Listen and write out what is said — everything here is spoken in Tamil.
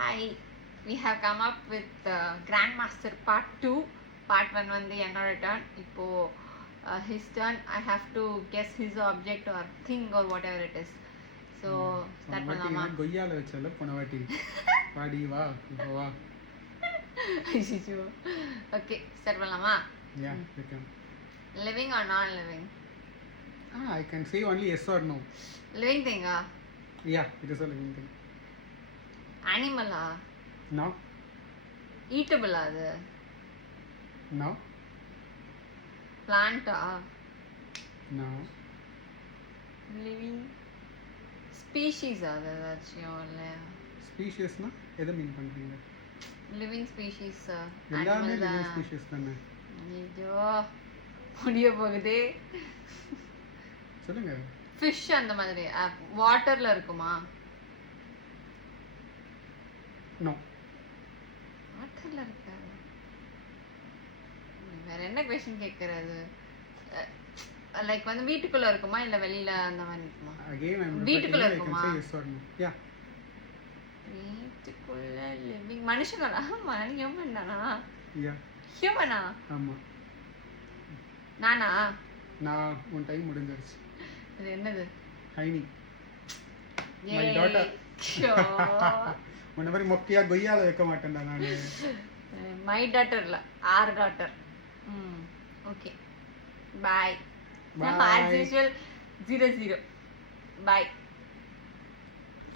Hi, we have come up with Grandmaster Part 2. Part 1 வந்து என்னோட turn. இப்போ his turn. I have to guess his object or thing or whatever it is. So, start பண்ணலாமா? கொய்யால வச்சல போன வாட்டி. வாடி வா, இப்போ வா. ஐயோ. Okay, start பண்ணலாமா? Yeah, you can. Living or non-living? I can say only yes or no. Living thing ah? Yeah, it is a living thing. Animal ah? No. Eatable ah அது? No. Plant ah? No. Living species ah அது ஏதாச்சும் இல்லையா? Speciesனா எதை மீன் பண்றீங்க? Living species எல்லாமே animal living தான். species தானே. ஐயோ முடிய போகுதே. சொல்லுங்க. ஃபிஷ் அந்த மாதிரி வாட்டர்ல இருக்குமா? No. வாட்டர்ல இருக்காது. வேற என்ன क्वेश्चन கேக்குறது? லைக் வந்து வீட்டுக்குள்ள இருக்குமா இல்ல வெளியில அந்த மாதிரி இருக்குமா? Again I'm வீட்டுக்குள்ள repeating, I இருக்குமா? can say yes or no. Yeah. வீட்டுக்குள்ள லிவிங் மனுஷங்களா? ஹியூமனா? Yeah. ஹியூமனா? ஆமா. நானா? நான் உன் டைம் முடிஞ்சிருச்சு. இது என்னது? ஹைனி. My Yay. daughter. ஷோ. உன்ன மாதிரி மொக்கையா கொய்யால வைக்க மாட்டேன்டா நானு. மை டாட்டர் இல்ல R daughter. Okay bye. Bye. As usual 0-0. Bye.